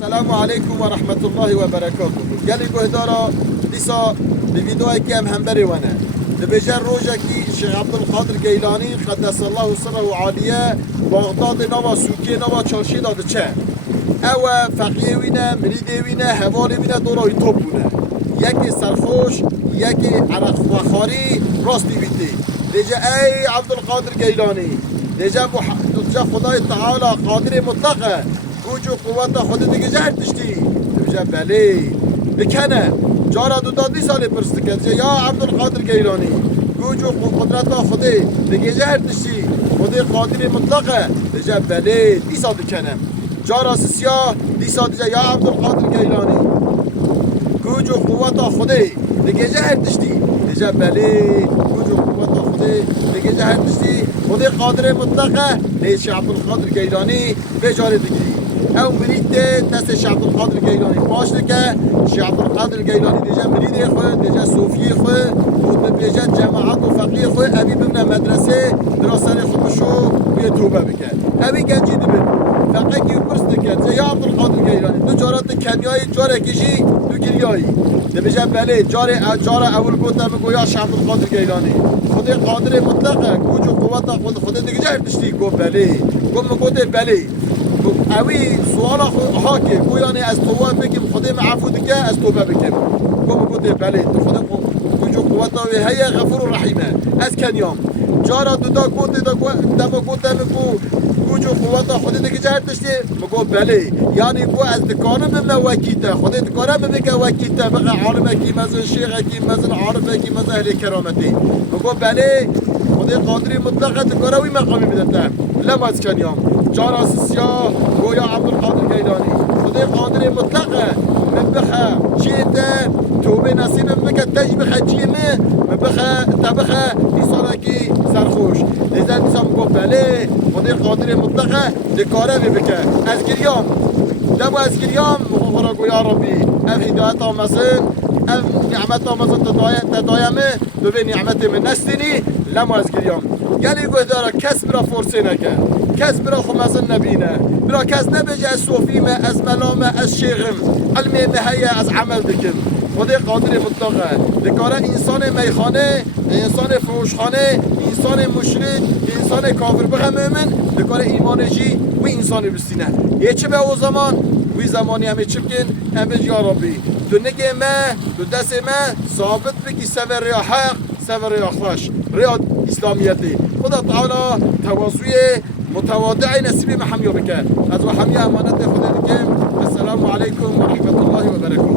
السلام عليكم ورحمة الله وبركاته. قال يقول دارا لسا بفيديو كام همبري وانا لبجر روجا كي شيخ عبد القادر جيلاني قدس الله سره عالية بغداد نوا سوكي نوا چارشي داد چه او فقيه وينا مريد وينا حوالي وينا دورا يطبونه يكي سرخوش يكي عرق وخاري راستي بيتي لجا اي عبد القادر جيلاني لجا خدای تعالى قادر مطلقه گوجو قوت خود دیگه جهر تشتی بجا بله بکنه جارا دو دادی سالی پرست کرد یا عبدالقادر گیلانی گوجو قدرت خودی دیگه جهر تشتی خودی قادر مطلقه بجا بله دیسا بکنه جارا سسیا دیسا دیجا یا عبدالقادر گیلانی گوجو قوت خودی دیگه جهر تشتی بجا بله گوجو قوت خودی دیگه جهر تشتی خودی قادر مطلقه لیش عبدالقادر گیلانی بجار دیگه او مرید دست شیخ عبدالقادر گیلانی باش که شیخ عبدالقادر گیلانی دیجا مرید خود دیجا صوفی خود بود دیجا جماعت و فقیه خود ابی ببنه مدرسه دراسه خود بشو بیه توبه بکن ابی گنجی دبن فقیه کی پرست کرد یا عبدالقادر گیلانی دو جارات کنیای جار کشی دو گریایی دیجا بله جار اول گوتا میگویا شیخ عبدالقادر گیلانی خود قادر مطلقه گوجو قوت خود دیگه جردشتی گو بله گو مگوده بله اوی سوال ها که گویانی از توبه بکیم خودم عفو دیگه از توبه بکیم گم گوده بله تو خودم گوجو قوت و هی غفور و رحیمه از کنیام جارا دودا گوده دما گوده مگو گوجو قوت خود دیگه جهر داشتی مگو بله یعنی گو از دکانه بمنه وکیته خود دکانه بمکه وکیته بقى عالمه کی مزن شیخه کی مزن عارفه کی مزن اهل کرامتی مگو بله خود قادری مطلقه دکانه وی مقامی بدتم لما از کنیام جارا سسیا گویا عبدالقادر گیلانی خدای قادر مطلقه من بخه چیته توبه نصیب بکه تج بخه چیمه من بخه تبخه ایسانکی سرخوش لیزن نیسان بگو بله خدای قادر مطلقه دکاره بکه از گریام دبو از گریام مخورا گویا ربی اف هدایت آمزن اف نعمت آمزن تدایمه دوبه نعمت من نستینی لما از گریام گلی گوه داره کس برا فرسه نکه کس برا خمازن نبینه برا کس نبیجه از صوفیمه از ملامه از شیخم علمه مهیه از عمل دکم خود قادر مطلقه دکاره انسان میخانه انسان فروشخانه انسان مشرک انسان کافر بخه مومن دکاره ایمانشی و انسان بستینه یه چه به او زمان وی زمانی همه چه بکن همه یا ربی تو نگه ما تو دست ما ثابت بکی سور ریا حق سور ریا خوش ریا اسلامیتی خدا تعالی تواصوی متواضع نصیب محمیو بکن از و همی امانت خدا دکم السلام علیکم و رحمت الله و برکاته.